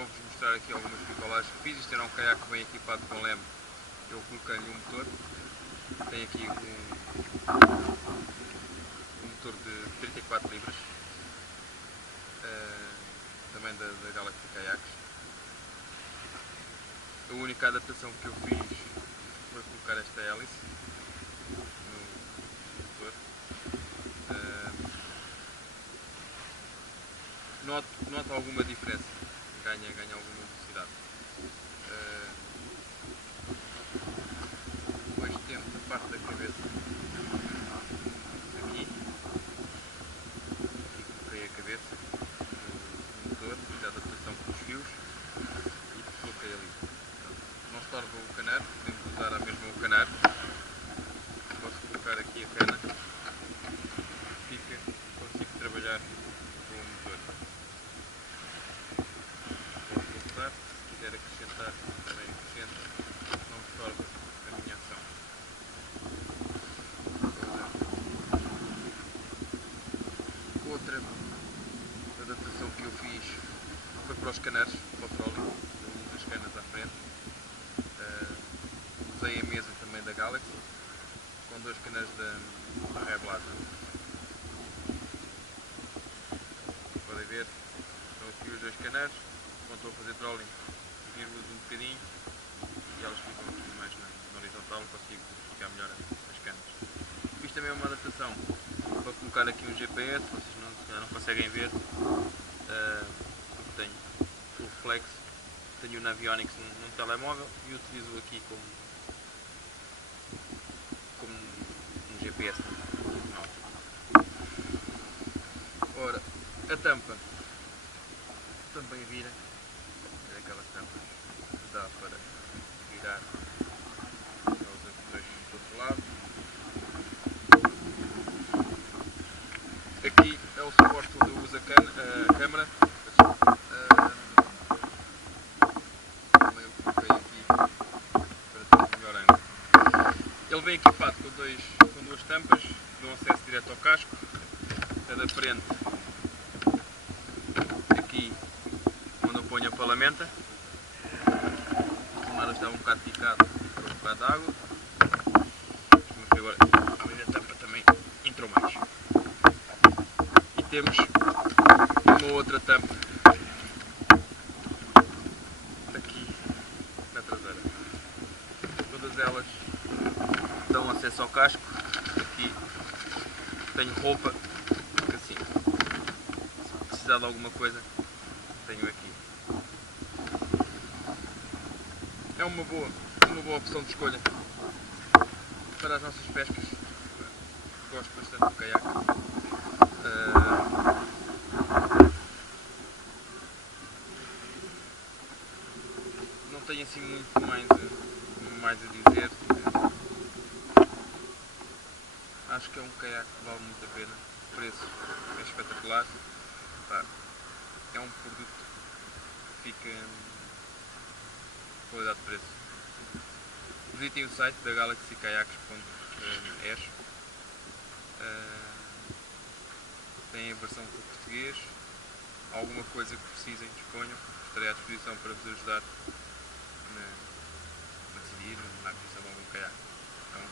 vou-vos mostrar aqui algumas picolagens que fiz. Isto era um caiaque bem equipado com leme. Eu coloquei-lhe um motor. Tem aqui um motor de 34 libras. Também da Galaxy Kayaks. A única adaptação que eu fiz foi colocar esta hélice no motor. Noto alguma diferença, ganha alguma velocidade. Depois temos a parte da cabeça aqui coloquei a cabeça do motor, fiz a adaptação com os fios e coloquei ali. Não estorva o canar, podemos usar a mesma o canar. Posso colocar aqui a cana, consigo trabalhar com o motor. Posso voltar, se quiser acrescentar, também acrescenta, não estorva a minha ação. Outra adaptação que eu fiz foi para os canares, para o trolling, uso as canas à frente. Usei a mesa também da Galaxy, com dois canares da Reblad. Podem ver, estão aqui os dois canares, quando estou a fazer trolling, viro-os um bocadinho e elas ficam aqui mais na horizontal, consigo ficar melhor as canas. Fiz também uma adaptação para colocar aqui um GPS, vocês não conseguem ver, porque tenho o Flex, tenho o Navionics num telemóvel e utilizo aqui como um GPS. Ora, a tampa também vira, é aquelas tampas que dá para virar os botões do outro lado. Aqui é o suporte onde eu uso a câmera. Também eu coloquei aqui para ter um melhor ângulo. Ele vem equipado com duas tampas, dão acesso direto ao casco. A da frente, aqui onde eu ponho a palamenta. O tomada estava um bocado picado, entrou um bocado de água. Vamos ver agora, abrir a tampa também entrou mais. E temos uma outra tampa aqui na traseira. Todas elas dão acesso ao casco. Aqui tenho roupa, porque assim, se precisar de alguma coisa, tenho aqui. É uma boa opção de escolha para as nossas pescas. Gosto bastante do caiaque. Não tenho assim muito mais a dizer. Acho que é um caiaque que vale muito a pena. O preço é espetacular. É um produto que fica qualidade de preço. Visitem o site da galaxykayaks.es. Tem a versão para português. Alguma coisa que precisem, disponham. Estarei à disposição para vos ajudar a decidir na aquisição de algum caiaque. Então,